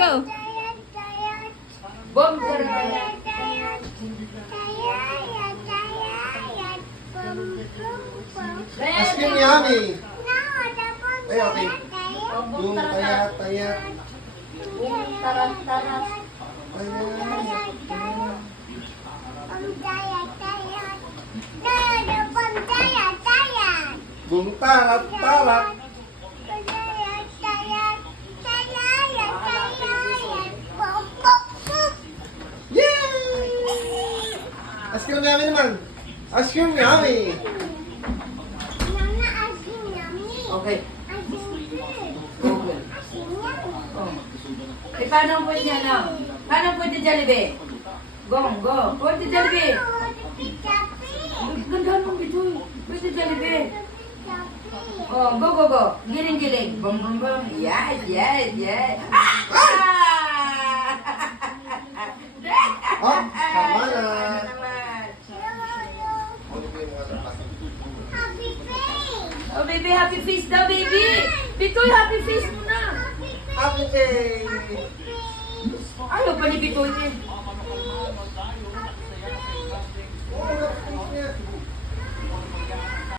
go. Bom. Ice cream yummy. Ay, okay. Yung tayat. Taras. Ayan. Bung tarat. Yay! Ice cream yummy naman. Ice cream yummy. Okay. Oh. Eh, paano ang pwede ano? Paano ang pwede Jollibee? Go. Pwede Jollibee. Ganda mong bitoy. Pwede Jollibee. Oh, go. Giling. Bum. Yes. Oh, tama na. Oh, baby, happy feast daw, baby. Bitoy, happy feast mo na. Happy day. Ayaw pa ni Bitoy eh. Oh,